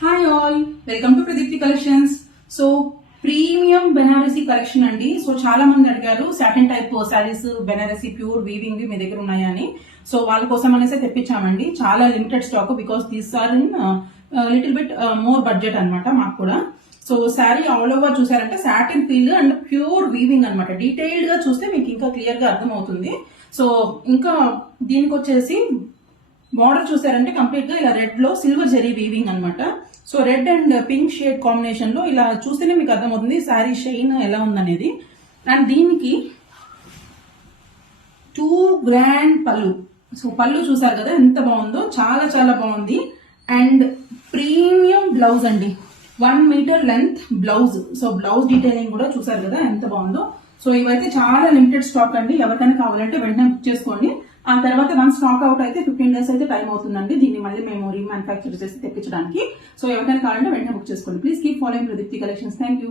Hi all, welcome to Pradeepti collections. So premium Banarasi collection అండి. So చాలా మంది అడిగారు satin type saris Banarasi pure weaving మీ దగ్గర ఉన్నాయా అని. సో వాళ్ళ కోసం అనేసి తెప్పించామండి. చాలా limited stock because these are in little bit more budget అనమాట మాకు కూడా. సో శారీ ఆల్ ఓవర్ చూసారంటే satin feel and pure weaving అనమాట. డీటెయిల్డ్ గా చూస్తే మీకు ఇంకా క్లియర్ గా అర్థమవుతుంది. సో ఇంకా దీనికి వచ్చేసి బార్డర్ చూసారంటే కంప్లీట్ గా ఇలా రెడ్ లో సిల్వర్ జెరీ వీవింగ్ అనమాట. So red and pink shade combination లో ఇలా చూస్తేనే మీకు అర్థమవుతుంది శారీ షైన్ ఎలా ఉందనేది. అండ్ దీనికి 2 గ్రాండ్ పళ్ళు. సో పళ్ళు చూసారు కదా ఎంత బాగుందో, చాలా చాలా బాగుంది. అండ్ ప్రీమియం బ్లౌజ్ అండి, 1 metre length blouse. So blouse detailing కూడా చూసారు కదా ఎంత బాగుందో. సో ఇవైతే చాలా లిమిటెడ్ స్టాక్ అండి. ఎవరికైనా కావాలంటే వెంటనే బుక్ చేసుకోండి. ఆ తర్వాత వన్ స్టాక్ అవుట్ అయితే 15 days అయితే టైం అవుతుందండి. దీన్ని మళ్ళీ మేము రీమ్యానుఫ్యాక్చర్ చేసి తెప్పించడానికి. సో ఎవరికైనా కావాలంటే వెంటనే బుక్ చేసుకోండి. Please keep following Pradeepti collections. Thank you.